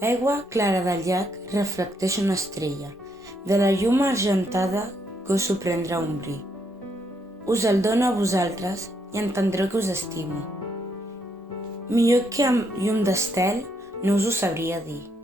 L'aigua clara del llac reflecteix una estrella. De la llum argentada goso prendre un bri. Us el dono a vosaltres i entendreu que us estimo. Millor que amb llum d'estel no us ho sabria dir.